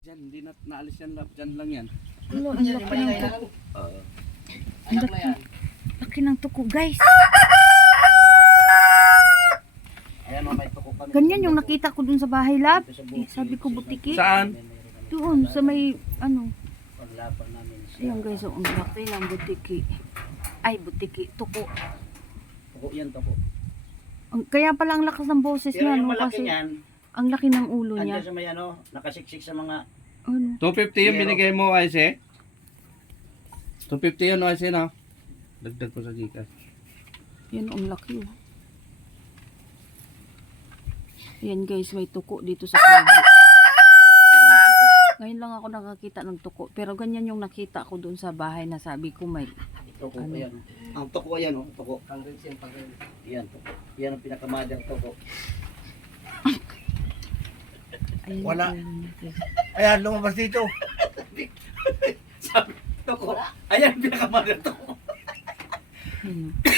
Diyan, hindi na naalis yan, lap. Diyan lang yan. Ano, ang laki ng tuko. Ang Anak na yan. laki ng tuko, guys. Ayan o, may tuko kami. Ganyan yung nakita ko dun sa bahay, lab. Eh, sabi ko butiki. Saan? Doon, sa may, ano. Paglapan namin siya. Ayan guys, oh, ang laki ng butiki. Ay, butiki, tuko. Tuko yan, tuko. Kaya pala ang lakas ng boses Pero niya, yung no? malaki Kasi niyan, ang laki ng ulo niya. andyan sa may ano, nakasiksik sa mga, Ano? 250 yung Zero. binigay mo, Aise? 250 yun, Aise, no? Dagdag ko sa Gcash. Yan, ang laki, oh. Ayan guys, may tuko dito sa kubo. Ngayon lang ako nakakita ng tuko. Pero ganyan yung nakita ko doon sa bahay na sabi ko may. tuko, Ano? ayan. Ang tuko ayan o, tuko. Pangrin siya, pangrin. Yan, tuko. Yan ang pinakamadang tuko. Ayan, Wala. ayan, guys. Ayan, lumabas dito. Sabi, tuko. Ayan ang pinakamadang tuko. Ayan, oh.